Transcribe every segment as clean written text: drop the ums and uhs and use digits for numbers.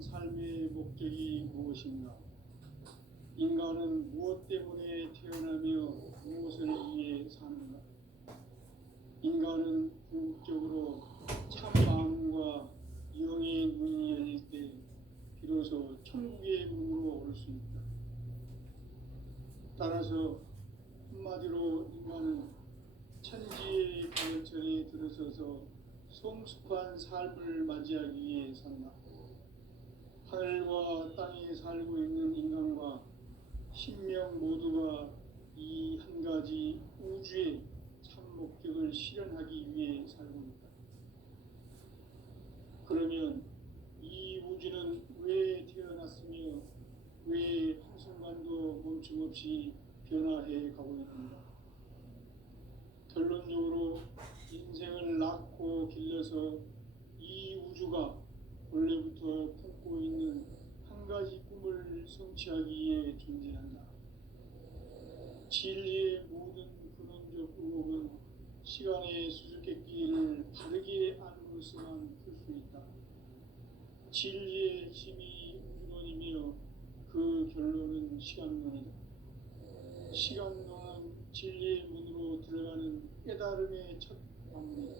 삶의 목적이 무엇인가? 인간은 무엇 때문에 태어나며 무엇을 위해 사는가? 인간은 궁극적으로 참 마음과 영의 문이 열릴 때 비로소 천국의 문으로 올 수 있다. 따라서 한마디로 인간은 천지의 가을철에 들어서서 성숙한 삶을 맞이하기 위해 산다. 하늘과 땅에 살고 있는 인간과 신명 모두가 이 한 가지 우주의 참 목적을 실현하기 위해 살고 있다. 그러면 이 우주는 왜 태어났으며 왜 한순간도 멈춤없이 변화해 가고 있는가? 결론적으로 인생을 낳고 길러서 이 우주가 원래부터 품고 있는 한 가지 꿈을 성취하기 위해 존재한다. 진리의 모든 근원적 의혹은 시간의 수수께끼를 바르게 안으로서만 풀 수 있다. 진리의 핵심이 우주론이며 그 결론은 시간론이다. 시간론은 진리의 문으로 들어가는 깨달음의 첫 방문이다.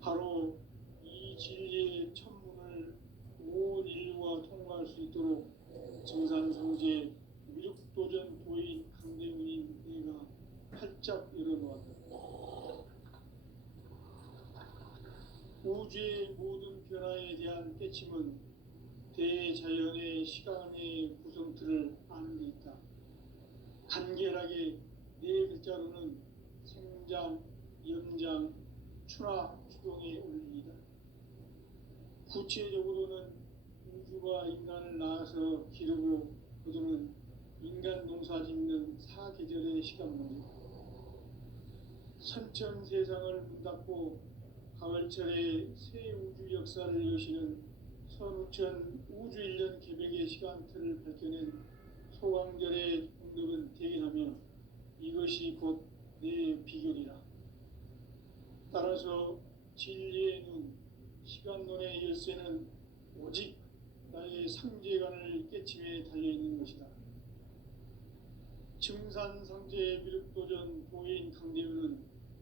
바로 이 진리의 첫문을 온 인류가 통과할 수 있도록 증산성제 미륵도전 도인 강대문인 내가 활짝 열어놓았다. 우주의 모든 변화에 대한 깨침은 대자연의 시간의 구성틀을 아는 데 있다. 간결하게 네 글자로는 생장, 연장, 추나 추동의 원리이다. 구체적으로는 우주가 인간을 낳아서 기르고 거두는 인간 농사 짓는 사계절의 시간 문제. 선천 세상을 문 닫고 가을철에 새 우주 역사를 여시는 선우천 우주 1년 개백의 시간틀을 밝혀낸 소강절의 공덕은 대견하며 이것이 곧 내 비결이라. 따라서 진리의 눈, 시간론의 열쇠는 오직 나의 상제관을 깨침에 달려있는 것이다. 증산상제 미륵도전 도인 강대현은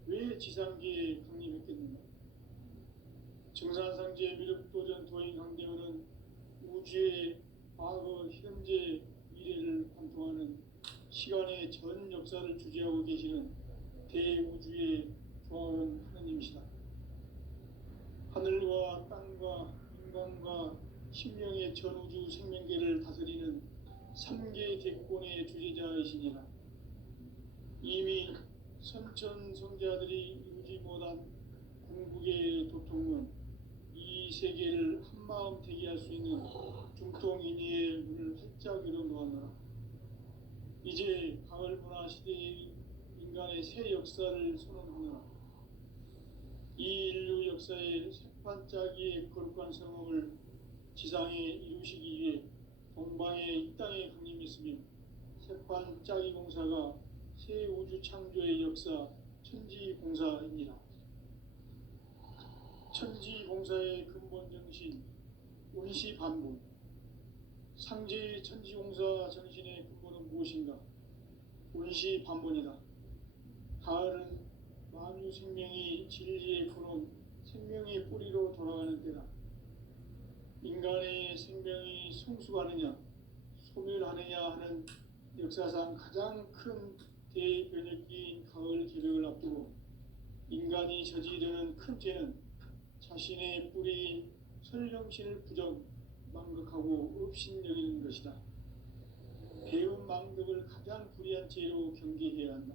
왜 지상계에 강림했겠는가? 증산상제 미륵도전 도인 강대현은 우주의 과거, 현재, 미래를 관통하는 시간의 전 역사를 주재하고 계시는 대우주의 조화원 하느님이시다. 하늘과 땅과 인간과 신명의 전우주 생명계를 다스리는 3계 대권의 주재자이시니라. 이미 선천성자들이 이루지 못한 궁극의 도통은 이 세계를 한마음 되게 할 수 있는 중통인의의 문을 활짝 열어놓았노라. 이제 가을 문화 시대의 인간의 새 역사를 선언하노라. 이 인류 역사의 새반짝이의 거룩한 성음을 지상에 이루시기 위해 동방의 이 땅에 강림했으며 새반짝이 공사가 새 우주 창조의 역사 천지공사입니다. 천지공사의 근본 정신 운시반본. 상제의 천지공사 정신의 근본은 무엇인가? 운시반본이다. 가을은 만유 생명이 진리의 근원, 생명의 뿌리로 돌아가는 때다. 인간의 생명이 성숙하느냐, 소멸하느냐 하는 역사상 가장 큰 대변혁기인 가을 개벽을 앞두고 인간이 저지르는 큰 죄는 자신의 뿌리인 설령신을 부정, 망극하고 업신여기는 것이다. 배음 망덕을 가장 불의한 죄로 경계해야 한다.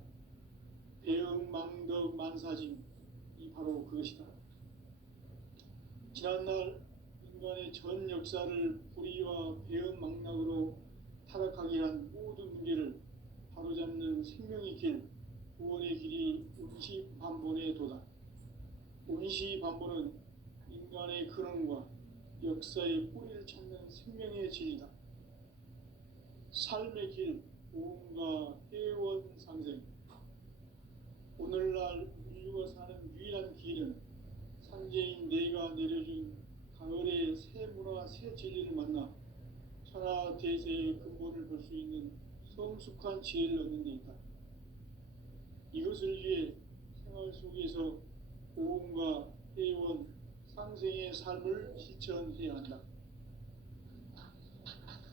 배음 망덕 만사짐이 바로 그것이다. 지난날 인간의 전 역사를 불의와 배음 망락으로 타락하게 한 모든 문제를 바로잡는 생명의 길, 구원의 길이 운시반본의 도다. 운시반본은 인간의 근원과 역사의 뿌리를 찾는 생명의 진리다. 삶의 길, 보험과 회원 상생. 오늘날 인류가 사는 유일한 길은 상제인 내가 내려준 가을의 새 문화 성숙한 지혜를 얻는 데 있다. 이것을 위해 생활 속에서 보험과 회원, 상생의 삶을 실천해야 한다.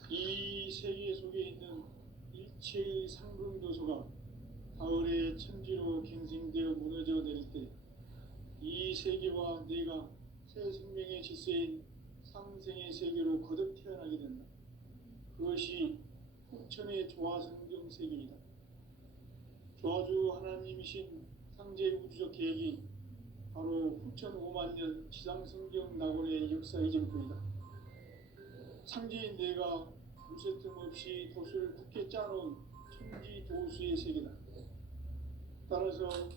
이 세계 속에 있는 일체의 상승도소가 가을의 천지로 갱생되어 무너져 내릴 때 이 세계와 내가 새 생명의 질서인 상생의 세계로 거듭 태어나게 된다. 그것이 후천의 조화성경 세계이다. 조화주 하나님이신 상제 우주적 계획이 바로 후천 5만 년 지상성경 낙원의 역사 이전부이다. 상제인 내가 무쇠 틈 없이 도수를 굳게 짜놓은 천지 도수의 세계다. 따라서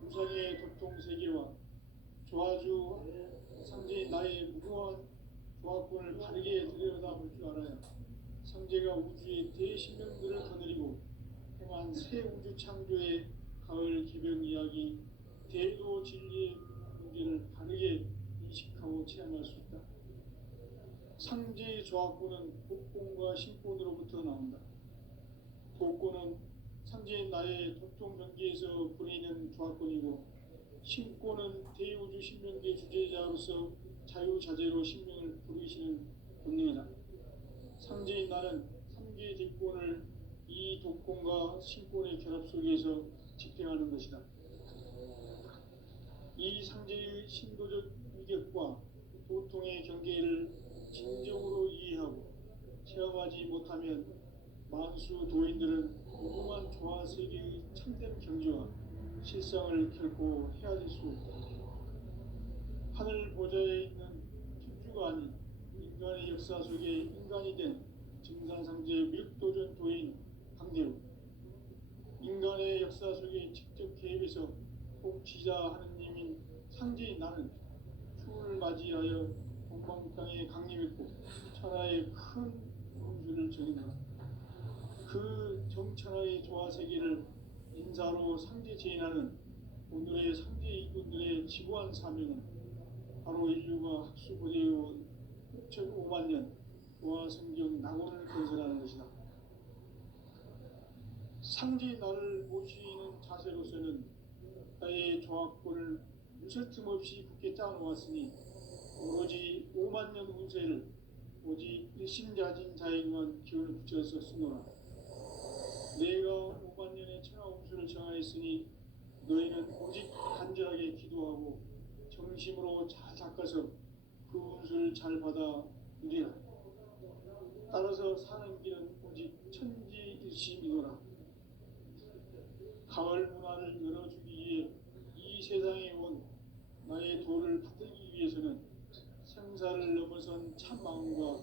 무상의 도통 세계와 조화주 상제인 나의 무거운 조화권을 바르게 들여다볼 줄 알아야 상제가 우주의 대신명들을 거느리고 행한 새 우주 창조의 가을 개벽 이야기 대도 진리의 문제를 바르게 인식하고 체험할 수 있다. 상제의 조화권은 복권과 신권으로부터 나온다. 복권은 상제인 나의 도통 경계에서 부리는 조화권이고, 신권은 대우주 신명계 주제자로서 자유자재로 신명을 부르시는 본능이다. 상제인 나는 3개의 뒷권을 이 독권과 신권의 결합 속에서 집행하는 것이다. 이 상제의 신도적 위격과 도통의 경계를 진정으로 이해하고 체험하지 못하면 만수 도인들은 무궁한 조화 세계의 참된 경지와 실상을 결코 헤아릴 수 없다. 하늘 보좌에 있는 천주가 아닌 인간의 역사 속에 인간이 된 증산상제 밀도전 도인 강대로 인간의 역사 속에 직접 개입해서 통치자 하느님인 상제인 나는 추운을 맞이하여 동방 땅에 강림했고 천하의 큰 운수를 정했노라. 그 정천하의 조화 세계를 인사로 상제 제인하는 오늘의 상제 이군들의 지구한 사명은 바로 인류가 학수고대해온 6,5만 년 조화 성경 낙원을 건설하는 것이다. 상제인 나를 모시는 자세로서는 나의 조화권을 무쇠 틈 없이 굳게 짜놓았으니 오로지 5만 년 운세를 오직 일심자진 자에게만 기운을 붙여서 쓰노라. 내가 5만 년의 천하 운수를 정하였으니 너희는 오직 간절하게 기도하고 정심으로 잘 닦아서 그 운수를 잘 받아 누리라. 따라서 사는 길은 오직 천지일심이노라. 가을 문화를 열어주기 위해 이 세상에 온 나의 도를 받들기 위해서는 생사를 넘어선 참 마음과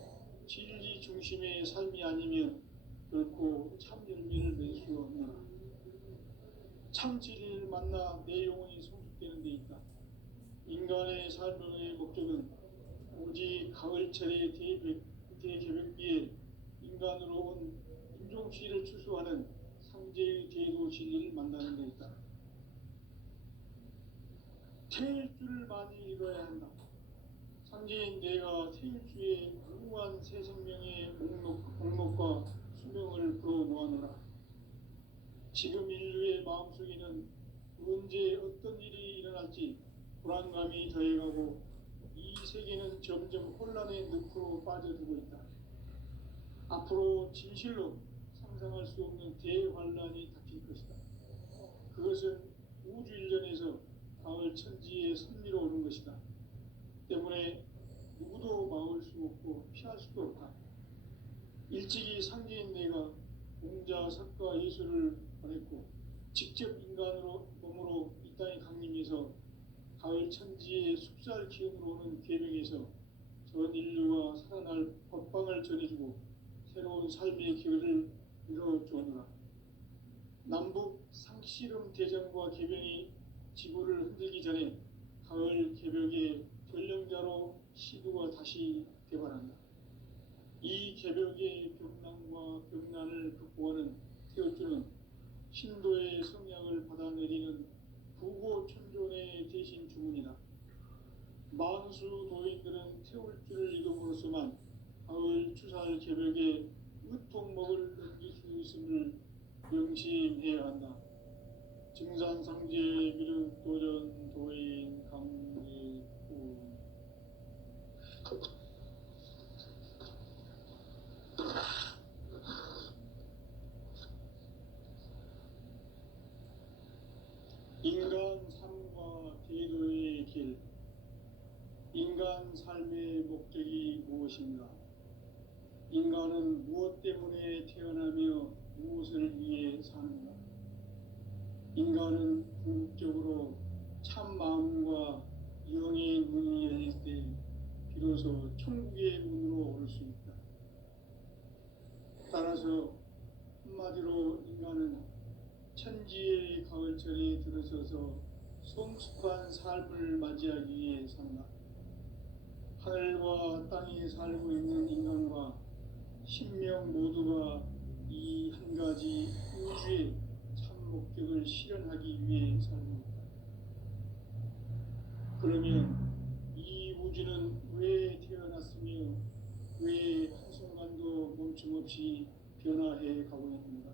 진리 중심의 삶이 아니면 결코 참 열매를 맺을 수 없노라. 참 진리를 만나 내 영혼이 성숙되는 데 있다. 인간의 삶의 목적은 오직 가을철의 대개벽기에 인간으로 온 인종치를 추수하는 상제의 대도 진리를 만나는 데 있다. 태일주를 많이 읽어야 한다. 상제인 내가 태일주의 무궁한 새 생명의 목록과 수명을 불어 모아노라. 지금 인류의 마음속에는 언제 어떤 일이 일어날지 불안감이 더해가고 이 세계는 점점 혼란의 늪으로 빠져들고 있다. 앞으로 진실로 상상할 수 없는 대환란이 닥칠 것이다. 그것은 우주 일전에서 가을 천지에 선미로 오는 것이다. 때문에 누구도 막을 수 없고 피할 수도 없다. 일찍이 상제인 내가 공자, 석가, 예수를 보냈고 직접 인간으로 몸으로 이 땅에 강림해서 가을 천지의 숲살 기운으로 오는 계명에서 전 인류가 살아날 법방을 전해주고 새로운 삶의 기회를 이뤄주었노라. 남북 상씨름 대전과 개병이 지구를 흔들기 전에 가을 개벽의 전령자로 시도가 다시 개발한다. 이 개벽의 벽난과 벽난을 극복하는 태울주는 신도의 성량을 받아내리는 부고천존의 대신 주문이다. 만수 도인들은 태울주를 읽음으로써만 가을 추살 개벽에 으통먹을 넘길 수 있음을 명심해야 한다. 증산상제 미륵도전 도인 강례구 인간 삶과 대도의 길. 인간 삶의 목적이 무엇인가? 인간은 무엇 때문에 태어나며 무엇을 위해 사는가? 인간은 궁극적으로 참 마음과 영의 문이 열릴 때 비로소 천국의 문으로 올 수 있다. 따라서 한마디로 인간은 천지의 가을철에 들어서서 성숙한 삶을 맞이하기 위해 산다. 하늘과 땅에 살고 있는 인간과 신명 모두가 이 한 가지 우주의 참 목적을 실현하기 위해 살고 있다. 그러면 이 우주는 왜 태어났으며 왜 한순간도 멈춤없이 변화해 가고 있는가?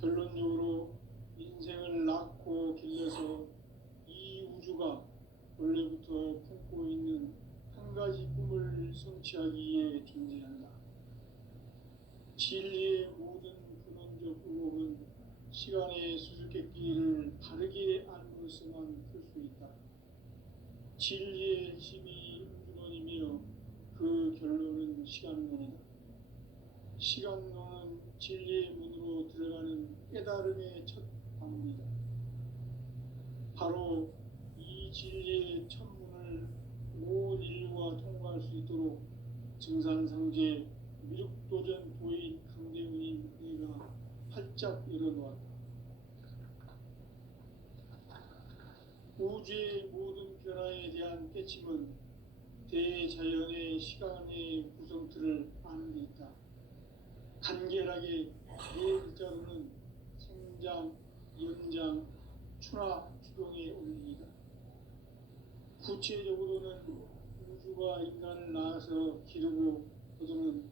결론적으로 인생을 낳고 길러서 이 우주가 원래부터 품고 있는 한 가지 꿈을 성취하기 위해 존재한다. 진리의 모든 근원적 의목은 시간의 수수께끼를 바르게 알므로서만 풀 수 있다. 진리의 핵심이 우주론이며 그 결론은 시간론이다. 시간론은 진리의 문으로 들어가는 깨달음의 첫 방문이다. 바로 이 진리의 첫 문을 온 인류가 통과할 수 있도록 증산상제 미륵도전 도인 강대훈이 내가 활짝 열어놓았다. 우주의 모든 변화에 대한 깨침은 대자연의 시간의 구성틀을 아는 데 있다. 간결하게 네 글자로는 생장, 연장, 추나 추동의 원리이다. 구체적으로는 우주가 인간을 낳아서 기르고 거두는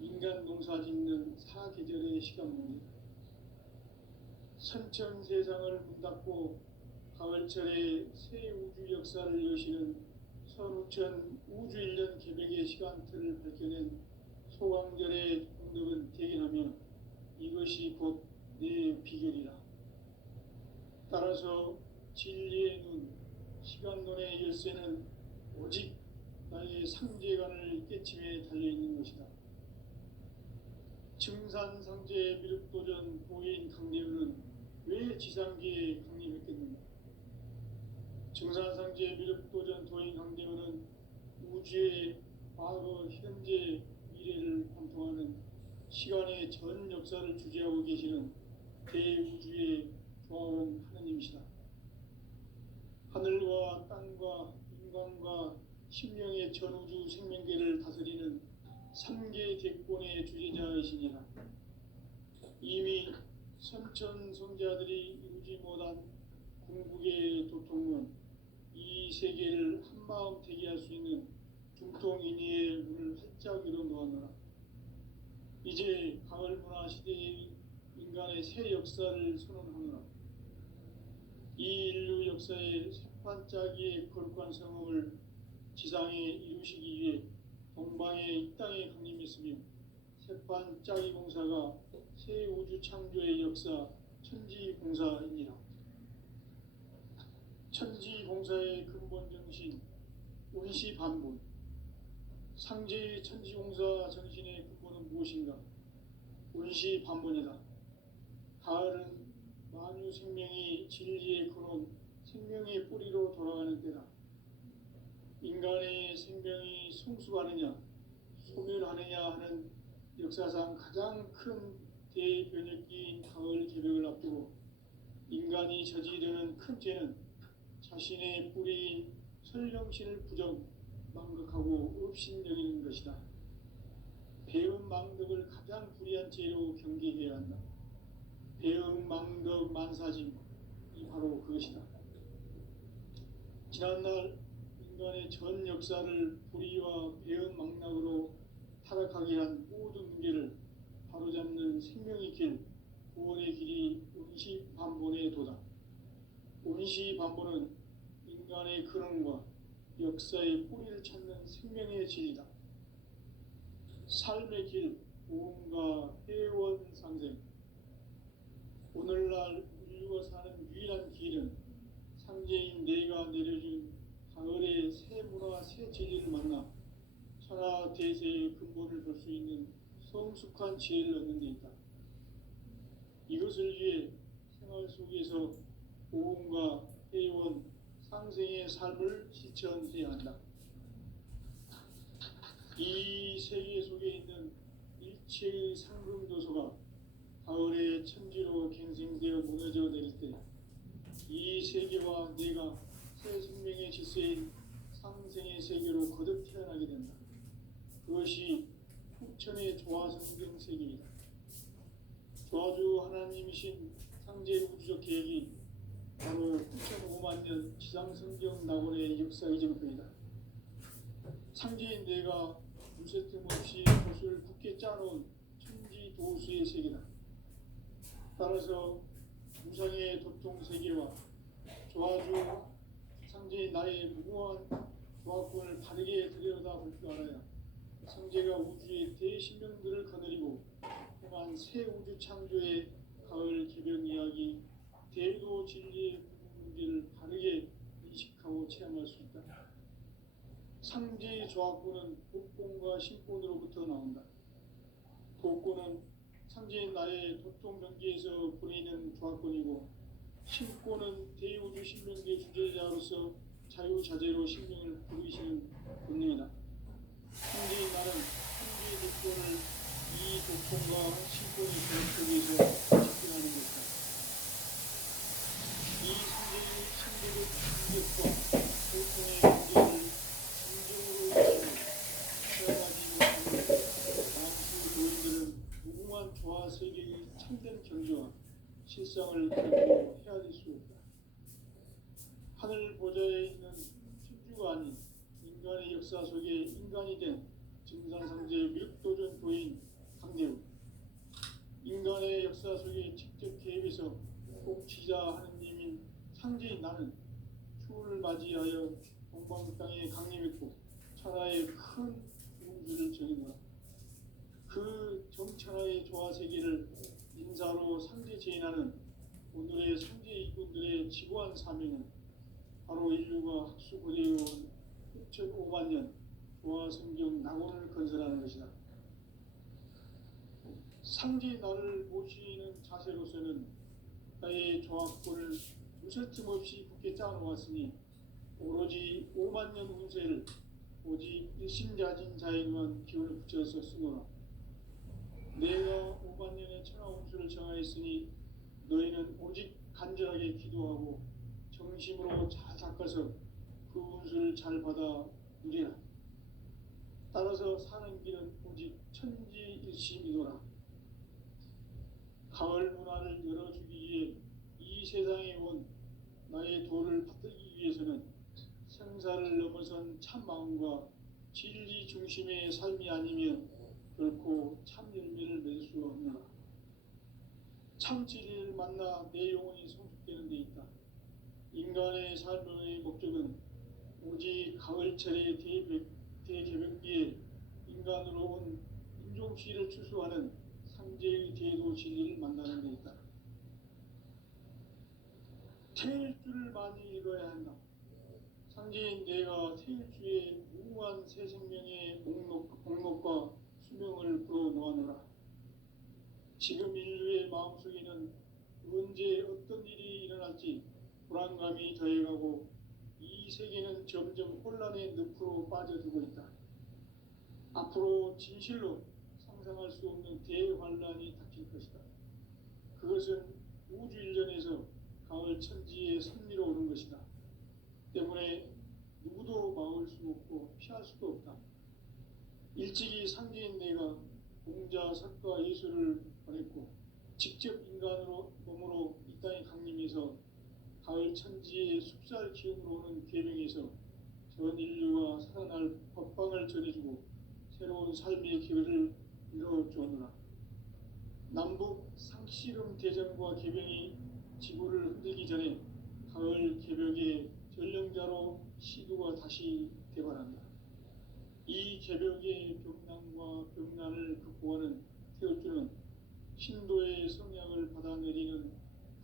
인간 농사 짓는 사계절의 시간문이다. 선천 세상을 문 닫고 가을철에 새 우주 역사를 여시는 선우천 우주 1년 개백의 시간틀을 밝혀낸 소강절의 공덕은 대견하며 이것이 곧 내 비결이라. 따라서 진리의 눈, 시간론의 열쇠는 오직 나의 상제관을 깨침에 달려있는 것이다. 증산상제 미륵도전 도인 강대훈은 왜 지상계에 강림했겠는가? 증산상제 미륵도전 도인 강대훈은 우주의 과거, 현재, 미래를 관통하는 시간의 전 역사를 주재하고 계시는 대우주의 조화원 하느님이시다. 하늘과 땅과 인간과 심령의 전우주 생명계를 다스리는 3계 대권의 주제자이시니라. 이미 선천 성자들이 이루지 못한 궁극의 도통은 이 세계를 한마음 되게 할 수 있는 중통인의의 문을 활짝 열어놓았노라. 이제 가을 문화 시대의 인간의 새 역사를 선언하노라. 이 인류 역사의 새판짜기의 거룩한 성음을 지상에 이루시기 위해 동방에 이 땅에 강림했으며 새판짜기 공사가 새 우주 창조의 역사 천지공사이니라. 천지공사의 근본 정신 운시반분. 상제의 천지공사 정신의 근본은 무엇인가? 운시반분이다. 가을은 만유 생명이 진리의 근원, 생명의 뿌리로 돌아가는 때다. 인간의 생명이 성숙하느냐, 소멸하느냐 하는 역사상 가장 큰 대변혁기인 가을 개벽을 앞두고 인간이 저지르는 큰 죄는 자신의 뿌리인 설령신을 부정, 망극하고 업신여기는 것이다. 배음 망덕을 가장 불의한 죄로 경계해야 한다. 배음 망덕 만사짐, 이 바로 그것이다. 지난날 인간의 전 역사를 불의와 배음 망락으로 타락하게 한 모든 문제를 바로잡는 생명의 길, 구원의 길이 운시반본에 도다. 운시반본은 인간의 근원과 역사의 뿌리를 찾는 생명의 진리다. 삶의 길, 구원과 회원 상생. 오늘날 인류가 사는 유일한 길은 상제인 내가 내려준 가을의 새 문화, 새 진리를 만나 천하 대세의 근본을 볼 수 있는 성숙한 지혜를 얻는 데 있다. 이것을 위해 생활 속에서 보험과 회원, 상생의 삶을 실천해야 한다. 이 세계 속에 있는 일체의 상금도서가 가을의 천지로 갱생되어 무너져 내릴 때 이 세계와 내가 새 생명의 질서인 상생의 세계로 거듭 태어나게 된다. 그것이 후천의 조화성경 세계이다. 조화주 하나님이신 상제 우주적 계획이 바로 9,5만 년 지상성경 낙원의 역사 이전편이다. 상제인 내가 무쇠 틈 없이 도수를 굳게 짜놓은 천지 도수의 세계다. 따라서 무상의 도통 세계와 조화주 상제인 나의 무궁한 조화권을 바르게 들여다볼 줄 알아야 상제가 우주의 대신명들을 거느리고 행한 새 우주 창조의 가을 개변 이야기, 대도 진리의 문제를 바르게 인식하고 체험할 수 있다. 상제의 조화권은 복권과 신권으로부터 나온다. 복권은 상제인 나의 도통 경계에서 보내는 조화권이고, 신권은 대우주 신명계 주제자로서 자유자재로 신명을 부르시는 본능이다. 상제인 나는 상제의 도권을 이 도통과 신권의 교육 속에서 집행하는 것이다. 이 상제의 참되는 충격과 도통의 경계를 진정으로 체험하지 못하는 다수 노인들은 무궁한 조화 세계의 참된 경지와 실상을 결코 헤아릴 수 없다. 하늘 보좌에 있는 천주가 아닌 인간의 역사 속에 인간이 된 증산상제 미륵도전 도인 강대우. 인간의 역사 속에 직접 개입해서 복지자 하느님인 상제인 나는 추운을 맞이하여 동방 땅에 강림했고 천하의 큰 운수를 정했노라. 그 정천하의 조화 세계를 인사로 상제 제인하는 오늘의 상제 이군들의 지고한 사명은 바로 인류가 학수고대해 온 6,500만 년 조화 성경 낙원을 건설하는 것이다. 상제 나를 모시는 자세로서는 나의 조화권을 무쇠틈 없이 굳게 짜놓았으니 오로지 5만 년 운세를 오직 일심자진 자에만 기운을 붙여서 쓰노라. 내가 5만 년의 천하 운수를 정하였으니 너희는 오직 간절하게 기도하고 정심으로 잘 닦아서 그 운수를 잘 받아 누리라. 따라서 사는 길은 오직 천지일심이노라. 가을 문화를 열어주기 위해 이 세상에 온 나의 도를 받들기 위해서는 생사를 넘어선 참 마음과 진리 중심의 삶이 아니면 결코 참 열매를 맺을 수 없노라. 참 진리를 만나 내 영혼이 성숙되는 데 있다. 인간의 삶의 목적은 오직 가을철의 대개벽기에 인간으로 온 인종시를 추수하는 상제의 대도 진리를 만나는 데 있다. 태일주를 많이 읽어야 한다. 상제인 내가 태일주의 무궁한 새 생명의 목록과 수명을 불어놓아노라. 지금 인류의 마음속에는 언제 어떤 일이 일어날지 불안감이 더해가고 이 세계는 점점 혼란의 늪으로 빠져들고 있다. 앞으로 진실로 상상할 수 없는 대환란이 닥칠 것이다. 그것은 우주 일전에서 가을 천지의 섭리로 오는 것이다. 때문에 누구도 막을 수 없고 피할 수도 없다. 일찍이 상제인 내가 공자, 석가, 예수를 보냈고 직접 인간으로 몸으로 이 땅에 강림해서 가을 천지의 숲살 기운으로 오는 계명에서 전 인류가 살아날 법방을 전해주고 새로운 삶의 기회를 이뤄주었노라. 남북 상씨름 대전과 개병이 지구를 흔들기 전에 가을 개벽의 전령자로 시두가 다시 되관한다. 이 개벽의 벽난과 벽난을 극복하는 태울주는 신도의 성약을 받아내리는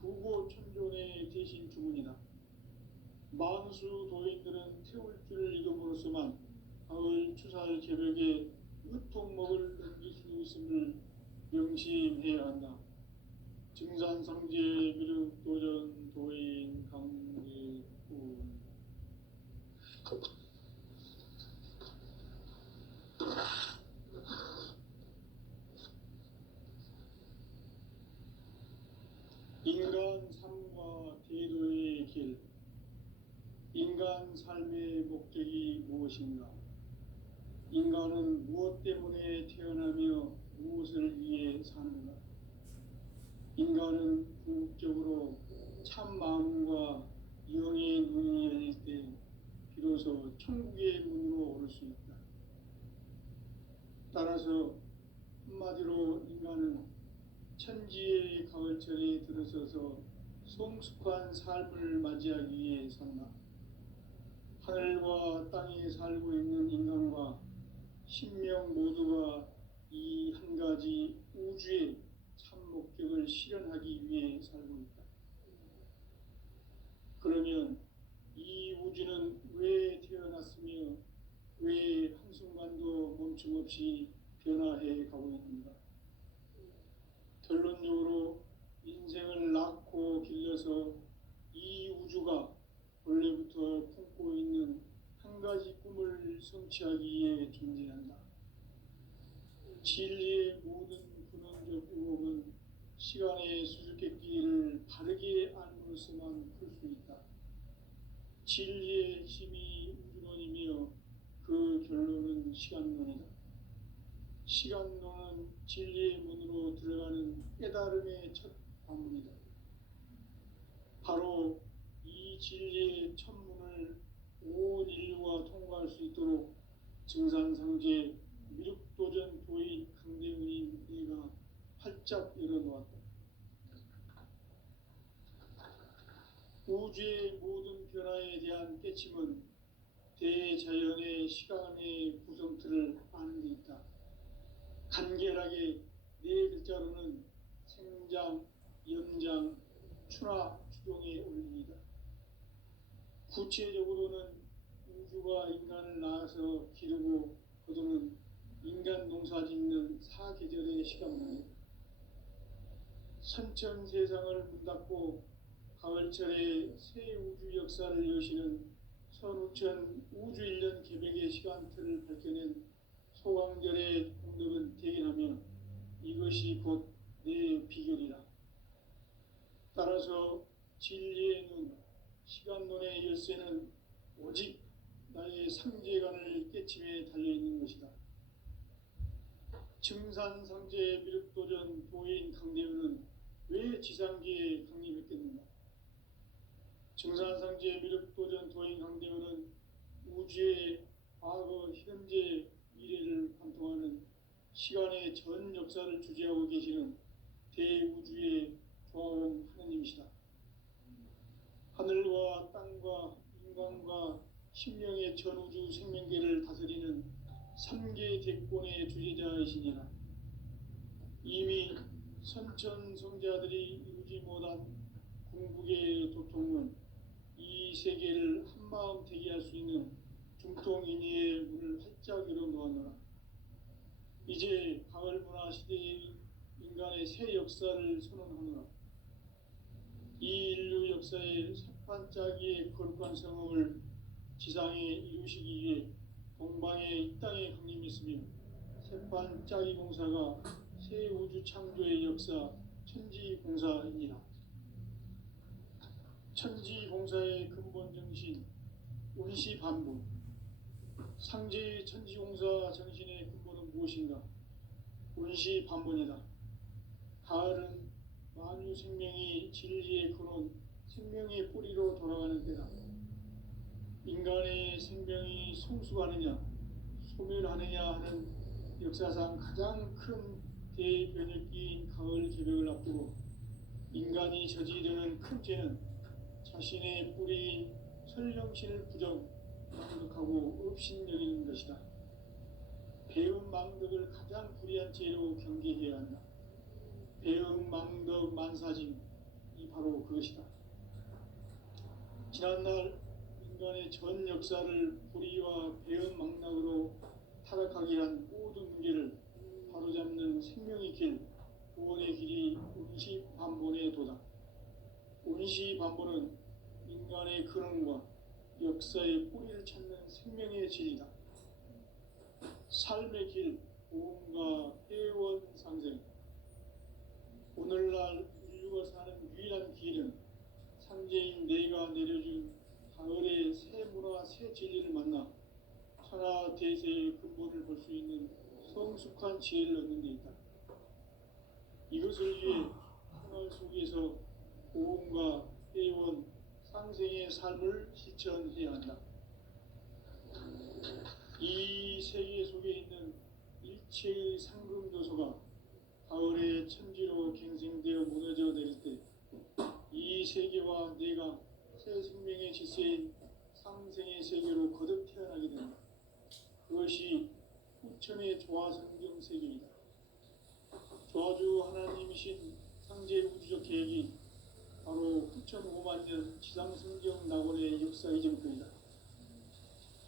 부고천존의 대신 주문이다. 만수 도인들은 태울주를 읽음으로써만 가을 추살 개벽의 의통목을 넘길 수 있음을 명심해야 한다. 증산상제 미륵도전 도인 강대군. 인간 삶과 대도의 길. 인간 삶의 목적이 무엇인가? 인간은 무엇 때문에 태어나며 무엇을 위해 사는가? 인간은 궁극적으로 참 마음과 영의 눈이 열릴 때 비로소 천국의 문으로 오를 수 있다. 따라서 한마디로 인간은 천지의 가을철에 들어서서 성숙한 삶을 맞이하기 위해 산다. 하늘과 땅에 살고 있는 인간과 신명 모두가 이 한 가지 우주의 참 목적을 실현하기 위해 살고 있다. 그러면 이 우주는 왜 태어났으며 왜 한순간도 멈춤없이 변화해 가고 있는가? 결론적으로 인생을 낳고 길러서 이 우주가 원래부터 품고 있는 한 가지 꿈을 성취하기 위해 존재한다. 진리의 모든 근원적 의혹은 시간의 수수께끼를 바르게 알므로써만 풀 수 있다. 진리의 핵심이 우주론이며 그 결론은 시간론이다. 시간론은 진리의 문으로 들어가는 깨달음의 첫 관문이다. 바로 이 진리의 첫 문을 온 인류가 통과할 수 있도록 증산상제 미륵도전 도인 강대훈인 내가 활짝 열어놓았다. 우주의 모든 변화에 대한 깨침은 대자연의 시간의 구성틀을 아는 데 있다. 간결하게 네 글자로는 생장, 연장, 추나 추동의 원리이다. 구체적으로는 우주가 인간을 낳아서 기르고 거두는 인간 농사 짓는 사계절의 시간문이다. 선천 세상을 문 닫고 가을철에 새 우주 역사를 여시는 선우천 우주 1년 개벽의 시간틀을 밝혀낸 소강절의 공덕은 대견하며 이것이 곧 내 비결이라. 따라서 진리의 눈, 시간론의 열쇠는 오직 나의 상제관을 깨침에 달려있는 것이다. 증산상제 미륵도전 도인 강대훈은 왜 지상계에 강림했겠는가? 증산상제 미륵도전 도인 강대훈은 우주의 과거, 현재, 미래를 관통하는 시간의 전 역사를 주재하고 계시는 대우주의 조화원 하느님이시다. 하늘과 땅과 인간과 신명의 전우주 생명계를 다스리는 3계 대권의 주재자이시니라. 이미 선천성자들이 이루지 못한 궁극의 도통은 이 세계를 한마음 되게 할 수 있는 중통인의의 문을 활짝 열어놓았노라. 이제 가을 문화 시대의 인간의 새 역사를 선언하노라. 이 인류 역사의 새판짜기의 거룩한 성업을 지상에 이루시기 위해 동방의 이 땅에 강림했으며 새판짜기 공사가 새 우주 창조의 역사 천지공사이니라. 천지공사의 근본 정신 운시반복. 상제의 천지공사 정신의 근본은 무엇인가? 운시반본이다. 가을은 만유 생명이 진리의 근원, 생명의 뿌리로 돌아가는 때다. 인간의 생명이 성숙하느냐, 소멸하느냐 하는 역사상 가장 큰 대변혁기인 가을 개벽을 앞두고 인간이 저지르는 큰 죄는 자신의 뿌리인 설령신을 부정망덕하고 업신여기는 것이다. 배은망덕을 가장 불의한 죄로 경계해야 한다. 배은망덕 만사짐이 바로 그것이다. 지난날 인간의 전 역사를 불의와 배은망덕으로 타락하게 한 모든 문제를 바로잡는 생명의 길, 구원의 길이 운시반본의 도다. 운시반본은 인간의 근원과 역사의 뿌리를 찾는 생명의 진리다. 삶의 길, 보험과 회원 상생. 오늘날 인류가 사는 유일한 길은 상제인 내가 내려준 가을의 새 문화, 새 진리를 만나 천하 대세의 근본을 볼 수 있는 성숙한 지혜를 얻는 데 있다. 이것을 위해 생활 속에서 보험과 회원, 상생의 삶을 실천해야 한다. 이 세계 속에 있는 일체의 상금도서가 가을의 천지로 갱생되어 무너져 내릴 때 이 세계와 내가 새 생명의 질서인 상생의 세계로 거듭 태어나게 된다. 그것이 후천의 조화성경 세계이다. 조화주 하나님이신 상제 우주적 계획이 바로 후천 5만 년 지상성경 낙원의 역사 이전편이다.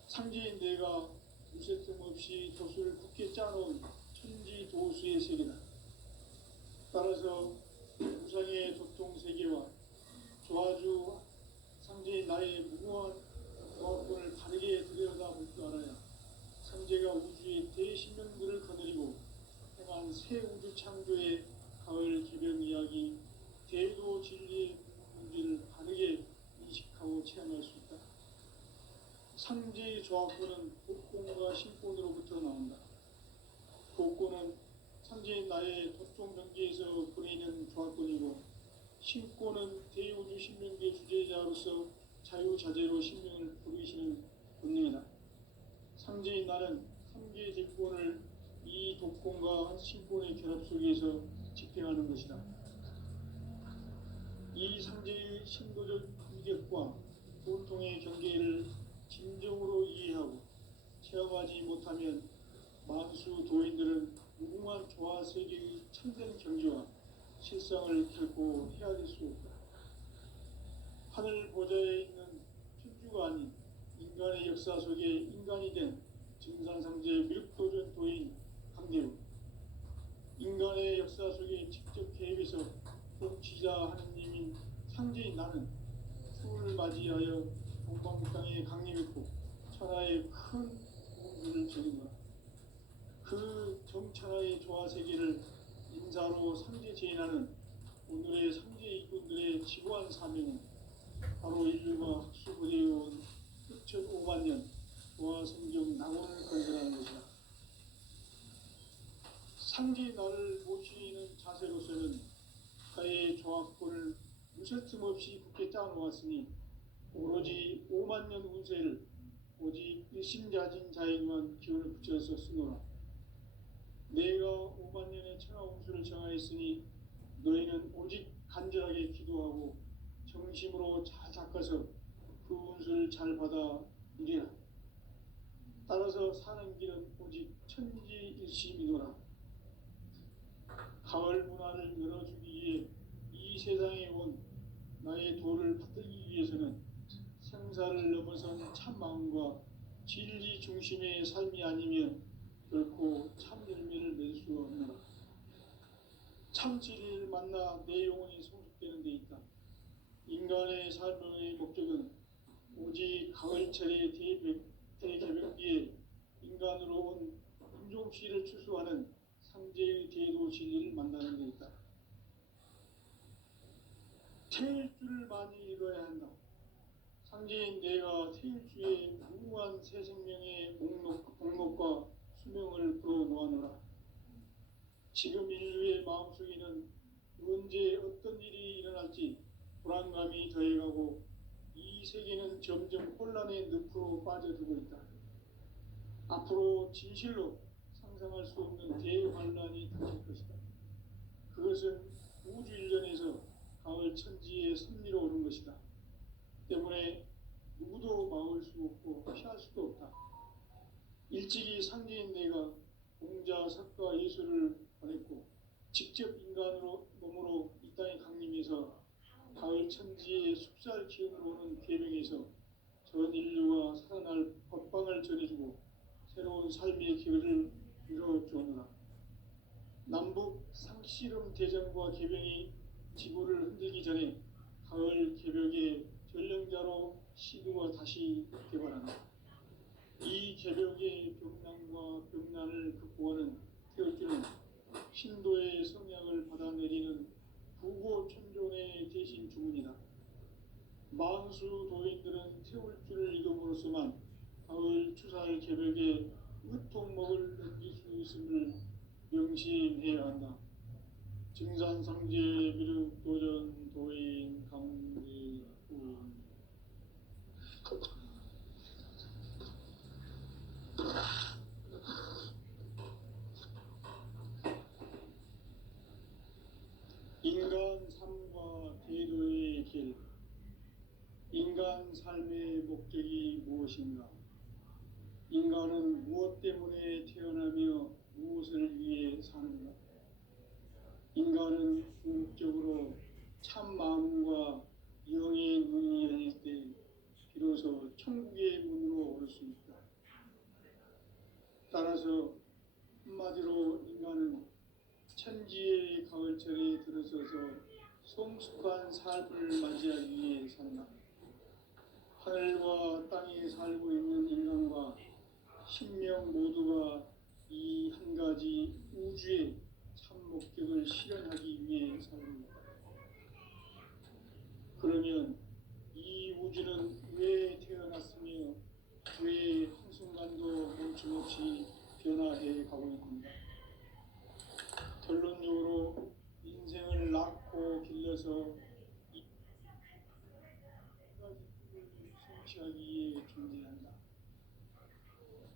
상제인 내가 무쇠뜸 없이 도수를 굳게 짜놓은 천지 도수의 세계다. 따라서 우상의 도통 세계와 조화주 상제인 나의 무궁한 조합권을 바르게 들여다볼 줄 알아야 상제가 우주의 대신명들을 거느리고 행한 새 우주 창조의 가을 개변 이야기, 대도 진리의 문제를 바르게 인식하고 체험할 수 있다. 상제의 조합권은 복권과 신권으로부터 나온다. 복권은 상제인 나의 도통 경계에서 보내는 조합권이고, 신권은 대우주 신명계 주제자로서 자유자재로 신명을 부르시는 본능이다. 상제인 나는 3개의 대권을 이 독권과 신권의 결합 속에서 집행하는 것이다. 이 상제의 신도적 위력과 보통의 경계를 진정으로 이해하고 체험하지 못하면 만수 도인들은 무궁한 조화 세계의 참된 경지와 실상을 결코 헤아릴 수 없다. 하늘 보좌에 있는 천주가 아닌 인간의 역사 속에 인간이 된 증산상제 밀도전 도인 강대우, 인간의 역사 속에 직접 개입해서 통치자 하느님인 상제인 나는 추을 맞이하여 동방 땅에 강림했고 천하의 큰 공주를 저린다. 그 정천하의 조화 세계를 인사로 상제 제인하는 오늘의 상제 일꾼들의 지구한 사명은 바로 인류가 학수고대해온 후천 5만 년 조화 성경 낙원을 건설하는 것이다. 상제 나를 모시는 자세로서는 가의 조합권을 무쇠 틈 없이 굳게 짜놓았으니 오로지 5만 년 운세를 오직 일심자진 자에게만 기운을 붙여서 쓰노라. 내가 5만 년의 천하 운수를 정하였으니 너희는 오직 간절하게 기도하고 정심으로 잘 닦아서 그 운수를 잘 받아 누리라. 따라서 사는 길은 오직 천지일심이노라. 가을 문화를 열어주기 위해 이 세상에 온 나의 도를 받들기 위해서는 생사를 넘어선 참 마음과 진리 중심의 삶이 아니면 결코 참 열매를 맺을 수 없노라. 참 진리를 만나 내 영혼이 성숙되는 데 있다. 인간의 삶의 목적은 오직 가을철의 대개벽기에 인간으로 온 인종시를 추수하는 상제의 대도 진리를 만나는 데 있다. 태일주를 많이 읽어야 한다. 상제인 내가 태일주의 무궁한 새 생명의 목록과 수명을 풀어놓아노라. 지금 인류의 마음속에는 언제 어떤 일이 일어날지 불안감이 더해가고 이 세계는 점점 혼란의 늪으로 빠져들고 있다. 앞으로 진실로 상상할 수 없는 대환란이 닥칠 것이다. 그것은 우주 일련에서 가을 천지의 섭리로 오는 것이다. 때문에 누구도 막을 수 없고 피할 수도 없다. 일찍이 상제인 내가 공자, 석가, 예수를 보냈고 직접 인간으로 몸으로 이 땅에 강림해서 가을 천지의 숙살 기운으로 오는 계명에서 전 인류가 살아날 법방을 전해주고 새로운 삶의 길을 열어주오노라. 남북 상씨름 대전과 계병이 지구를 흔들기 전에 가을 개벽의 전령자로 시두가 다시 개발한다. 이 개벽의 병난과 병난을 극복하는 태울주는 신도의 성약을 받아내리는 부고천존의 대신 주문이다. 만수 도인들은 태울주를 이름으로서만 가을 추살 개벽에 으통목을 넘길 수 있음을 명심해야 한다. 증산상제 미륵 도전 도인 강리 우인. 인간 삶과 계도의 길. 인간 삶의 목적이 무엇인가? 인간은 무엇 때문에 태어나며 무엇을 위해 사는가? 인간은 궁극적으로 참 마음과 영의 눈이 열릴 때 비로소 천국의 문으로 오를 수 있다. 따라서 한마디로 인간은 천지의 가을철에 들어서서 성숙한 삶을 맞이하기 위해 산다. 하늘과 땅에 살고 있는 인간과 신명 모두가 이 한 가지 우주의 참 목적을 실현하기 위해 살고 있다. 그러면 이 우주는 왜 태어났으며 왜 한순간도 멈춤없이 변화해 가고 있는가? 결론적으로 인생을 낳고 길러서 이 가지 꿈을 성취하기 위해 존재한다.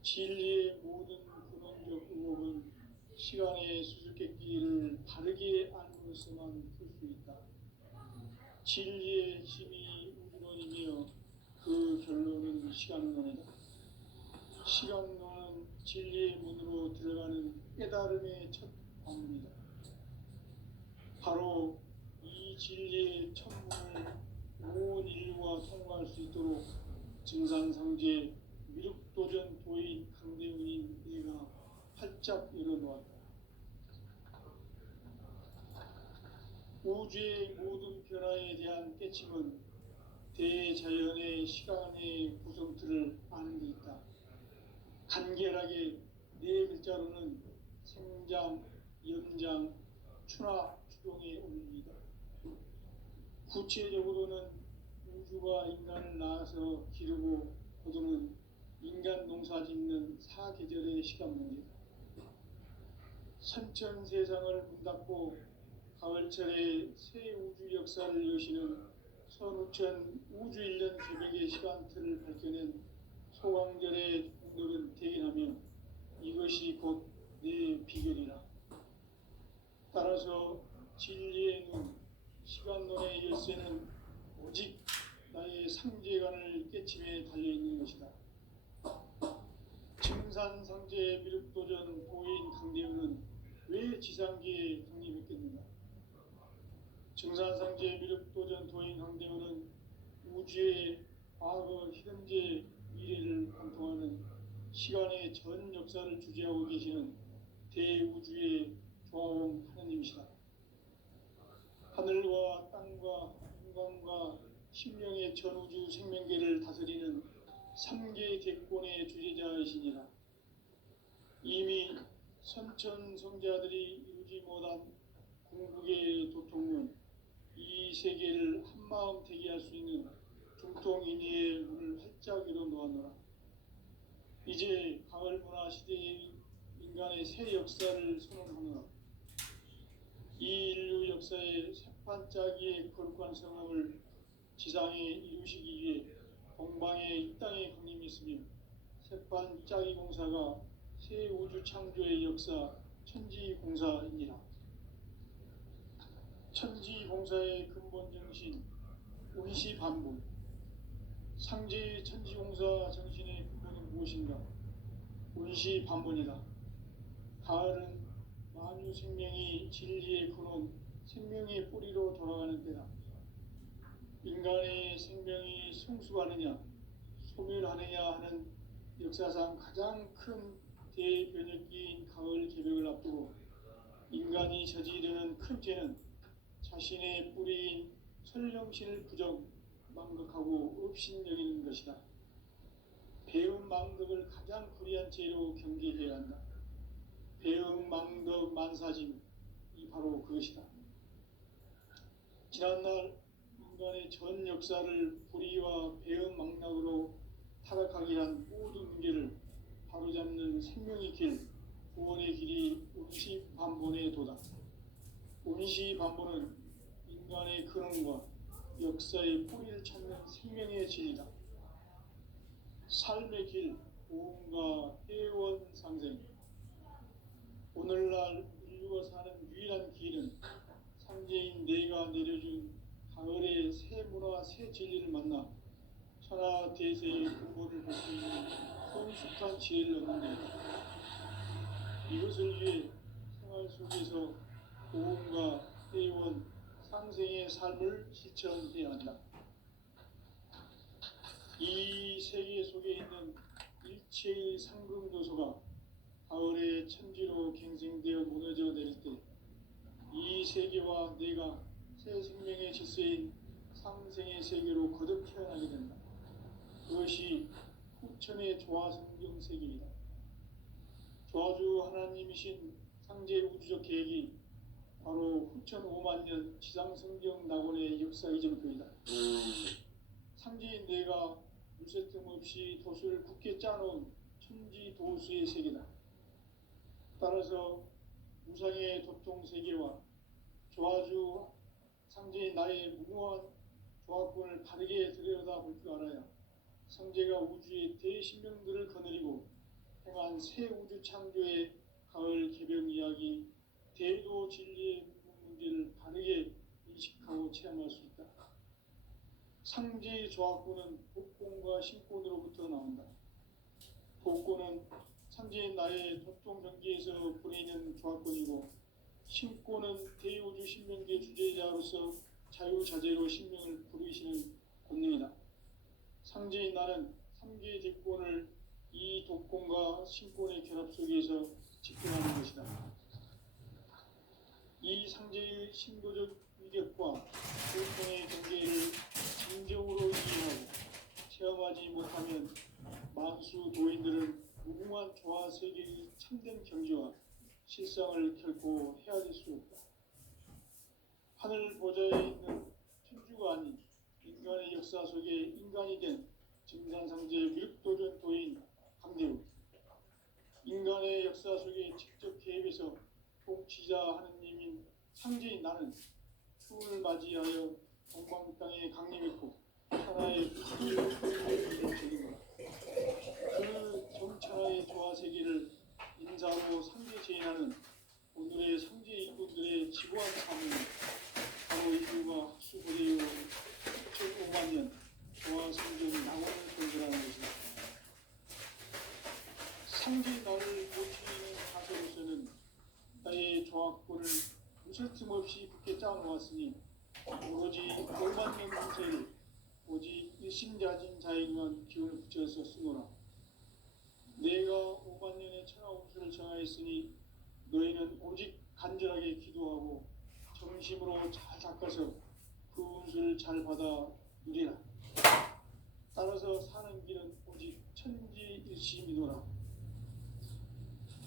진리의 모든 근원적 의혹은 시간의 수수께끼를 바르게 알므로서만 풀 수 있다. 진리의 힘이 우주론이며 그 결론은 시간론이다. 시간론은 진리의 문으로 들어가는 깨달음의 첫 방문이다. 바로 이 진리의 천문을 온 인류가 통과할 수 있도록 증산상제 미륵도전 도인 강대훈인 내가 활짝 열어놓았다. 우주의 모든 변화에 대한 깨침은 대자연의 시간의 구성틀을 아는 데 있다. 간결하게 네 글자로는 생장, 연장, 추나 추동의 원리이다. 구체적으로는 우주가 인간을 낳아서 기르고 거두는 인간 농사 짓는 사계절의 시간 문제다. 선천 세상을 문 닫고 가을철에 새 우주 역사를 여시는 선우천 우주 1년 개벽의 시간틀을 밝혀낸 소강절의 공덕은 대인하며 이것이 곧 내 비결이라. 따라서 진리의 눈, 시간론의 열쇠는 오직 나의 상제관을 깨침에 달려있는 것이다. 증산상제 미륵도전 도인 강대훈은 왜 지상계에 강림했겠는가? 증산상제 미륵도전 도인 강대훈은 우주의 과거, 현재, 미래를 관통하는 시간의 전 역사를 주재하고 계시는 대우주의 조화원 하느님이시다. 하늘과 땅과 인간과 신명의 전우주 생명계를 다스리는 3계 대권의 주재자이시니라. 이미 선천성자들이 이루지 못한 궁극의 도통문, 이 세계를 한마음 되게 할 수 있는 중통인의의 문을 활짝 열어놓았노라. 이제 가을 문화 시대의 인간의 새 역사를 선언하노라. 이 인류 역사의 새판짜기의 거룩한 성함을 지상에 이루시기 위해 동방의 이 땅에 강림했으며 새판짜기 공사가 새 우주 창조의 역사 천지공사이니라. 천지봉사의 근본 정신, 온시 반복. 상제의 천지봉사 정신의 근본은 무엇인가? 온시 반복이다. 가을은 만유 생명이 진리의 근원, 생명의 뿌리로 돌아가는 때다. 인간의 생명이 성숙하느냐, 소멸하느냐 하는 역사상 가장 큰 대변혁기인 가을 개벽을 앞두고 인간이 저지르는 큰 죄는 자신의 뿌리인 설령신을 망각하고 업신여기는 것이다. 배음 망덕을 가장 불의한 죄로 경계해야 한다. 배음 망덕 만사진, 이 바로 그것이다. 지난날 인간의 전 역사를 불의와 배음 망락으로 타락하게 한 모든 문제를 바로잡는 생명의 길, 구원의 길이 온시반본의 도다. 온시반본은 인간의 근원과 역사의 뿌리를 찾는 생명의 진리다. 삶의 길, 보험과 회원 상생. 오늘날 인류가 사는 유일한 길은 상제인 내가 내려준 가을의 새 문화, 새 진리를 만나 천하 대세의 근본을 볼 수 있는 성숙한 지혜를 얻는 것이다. 이것을 위해 생활 속에서 보험과 회원, 상생의 삶을 실천해야 한다. 이 세계 속에 있는 일체의 상금 요소가 가을의 천지로 갱생되어 무너져 내릴 때 이 세계와 내가 새 생명의 질서인 상생의 세계로 거듭 태어나게 된다. 그것이 후천의 조화성경 세계이다. 조화주 하나님이신 상제 우주적 계획이 바로 후천 5만 년 지상성경 낙원의 역사 이정표이다. 상제인 내가 물새 틈 없이 도수를 굳게 짜놓은 천지 도수의 세계다. 따라서 무상의 도통 세계와 조화주 상제인 나의 무모한 조합권을 바르게 들여다볼 줄 알아야 상제가 우주의 대신명들을 거느리고 행한 새 우주 창조의 가을 개벽 이야기, 대도 진리의 문제를 바르게 인식하고 체험할 수 있다. 상제의 조합권은 복권과 신권으로부터 나온다. 복권은 상제인 나의 도통 경계에서 보내는 조합권이고, 신권은 대우주 신명계 주제자로서 자유자재로 신명을 부르시는 권능이다. 상제인 나는 3개의 대권을 이 독권과 신권의 결합 속에서 집행하는 것이다. 이 상제의 신도적 위력과 보통의 경계를 진정으로 이해하고 체험하지 못하면 만수 도인들은 무궁한 조화 세계의 참된 경지와 실상을 결코 헤아릴 수 없다. 하늘 보좌에 있는 천주가 아닌 인간의 역사 속에 인간이 된 증산상제 미륵도전 도인 강대우, 인간의 역사 속에 직접 개입해서 통치자 하느님인 상제인 나는 추운을 맞이하여 동방 땅에 강림했고 천하의 불을 적인 그 정천하의 조화 세계를 인사로 상제 제인하는 오늘의 상제 일꾼들의 지고한 사명은 바로 인류가 학수고대의 5만 년 조화 성경 낙원을 건설하는 것이다. 상제 나를 고치는 가서로서는 나의 조합권을 무슨 틈 없이 굳게 짜놓았으니 오로지 5만 년 문제를 오직 일심자진 자에게만 기운을 붙여서 쓰노라. 내가 5만 년의 천하 운수를 정하였으니 너희는 오직 간절하게 기도하고 정심으로 잘 닦아서 그 운수를 잘 받아 누리라. 따라서 사는 길은 오직 천지일심이노라.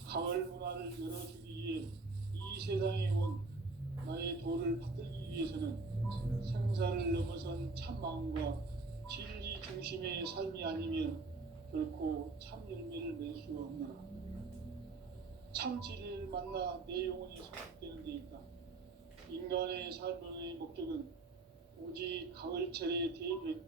가을 문화를 열어주기 위해 이 세상에 온 나의 도를 받들기 위해서는 생사를 넘어선 참 마음과 진리 중심의 삶이 아니면 결코 참 열매를 맺을 수가 없노라. 참 진리를 만나 내 영혼이 성숙되는 데 있다. 인간의 삶의 목적은 오직 가을철의 대백